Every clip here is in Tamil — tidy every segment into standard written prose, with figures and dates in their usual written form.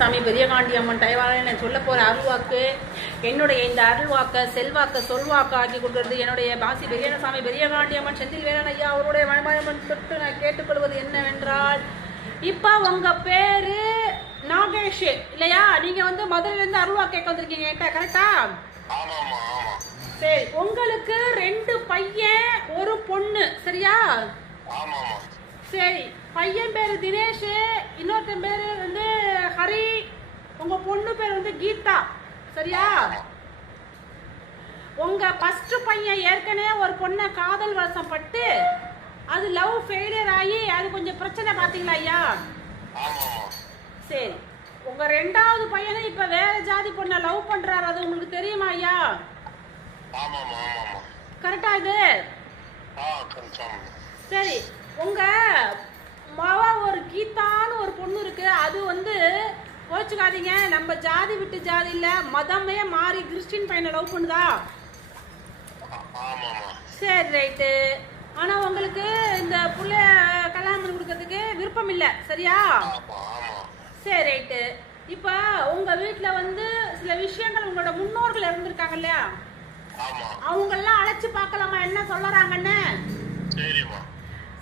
சாமி பெரியகாண்டி அம்மன் டைவாளன் சொல்ல போற அருள்வாக்கு என்னுடைய இந்த அருள்வாக்க செல்வாக்க சொல்வாக்க ஆக்கி கொடுக்கிறது என்னுடைய பாசி பெரியசாமி பெரியகாண்டி அம்மன் செந்தில் வேலன் ஐயா அவருடைய மனமாயம்மன் தொட்டு நான் கேட்டுக்கொள்வது என்னவென்றால், இப்ப உங்க பேரு நாகேஷ் இல்லையா? நீங்க மதுரையில இருந்து அருள்வாக்கு கேட்க வந்திருக்கீங்க என்கிட்ட, கரெக்டா? சரி, உங்களுக்கு 2 பையன் 1 பொண்ணு, சரியா? சரி, பையன் பேரு தினேஷ், இன்னொருத்தன் பேரு ஹரி, உங்க பொண்ணு பேர் கீதா, சரியா? உங்க ஃபர்ஸ்ட் பையன் ஏற்கனவே ஒரு பொண்ணை காதல் வசம் பட்டு அது லவ் ஃபெயிலியர் ஆகி அது கொஞ்சம் பிரச்சனை, பாத்தீங்களா ஐயா? சரி, உங்க 2வது பையனை இப்ப வேற ஜாதி பொண்ணை லவ் பண்றாரு, அது உங்களுக்கு தெரியுமா ஐயா? கரெக்டா இது? சரி, உங்க மாவா ஒரு கீதான்னு ஒரு பொண்ணு இருக்கு, அது கோச்சுக்காதீங்க, நம்ம ஜாதி விட்டு ஜாதி இல்ல, மதமே மாறி கிறிஸ்டின் பையனை லவ் பண்ணுதா? சரி, ரைட்டு. ஆனா உங்களுக்கு இந்த புள்ள கல்யாணம் பண்ணி கொடுக்கறதுக்கு விருப்பம் இல்ல, சரியா? சரி, ரைட்டு. இப்ப உங்க வீட்டுல சில விஷயங்கள் உங்களோட முன்னோர்கள் இருந்திருக்காங்க இல்லையா, அவங்க எல்லாம் அழைச்சு பார்க்கலாமா என்ன சொல்றாங்கன்னு?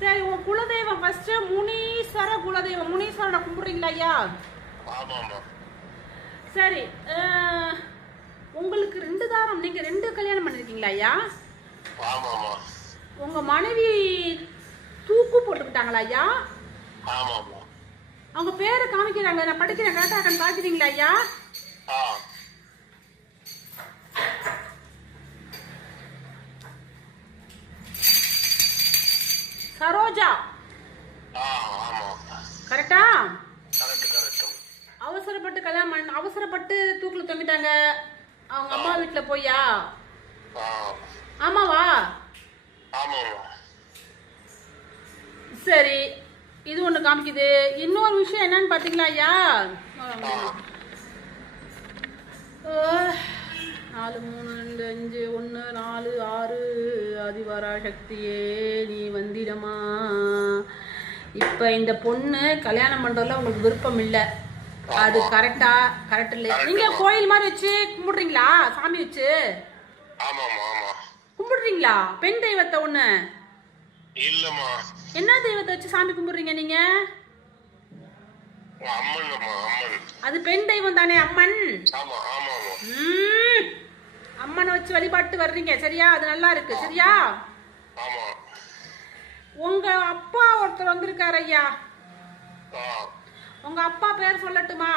சரி, உங்க குலதெய்வம் ஃபர்ஸ்ட் முனீஸ்வர குலதெய்வம், முனீஸ்வரனை கும்பிடுறீங்களா ஐயா? சரி, உங்களுக்கு 2 தாரம், நீங்க 2 கல்யாணம் பண்ணிருக்கீங்களா ஐயா? உங்க மனைவி தூக்கு போட்டுக்கிட்டாங்களா ஐயா? அவங்க பேரை காமிக்கிறாங்க, நான் படிக்கிறேன், கரெக்டா காட்டுறீங்களா ஐயா? சரோஜா, கரெக்டா? அவசரப்பட்டு கல்யாணம், அவசரப்பட்டு தூக்குல தொங்கிட்டாங்க அவங்க அம்மா வீட்டுல போயா? ஆமாவா? சரி, இது ஒண்ணு காமிக்குது. இன்னொரு விஷயம் என்னன்னு பாத்தீங்களா ஐயா? 4 3 2 5 1 4 6 அதிவாரா சக்தியே நீ வந்திடமா. இப்ப இந்த பொண்ணு கல்யாணம் பண்றதுல உங்களுக்கு விருப்பம் இல்ல, அது கரெக்டா? கரெக்ட் இல்ல? நீங்க கோயில் மாதிரி வச்சு கும்பிடுறீங்களா? சாமி வச்சு கும்பிடுறீங்களா? பெண் தெய்வத்தை ஒண்ணு இல்லம்மா. என்ன தெய்வத்தை வச்சு சாமி கும்பிடுறீங்க நீங்க? அது பெண் தெய்வம் தானே, அம்மன். அம்மனை வச்சு வழிபாட்டு வர்றீங்க, சரியா? அது நல்லா இருக்கு, சரியா? உங்க அப்பா ஒருத்தர் வந்திருக்காரு ஐயா, உங்க அப்பா பேர் சொல்லட்டுமா?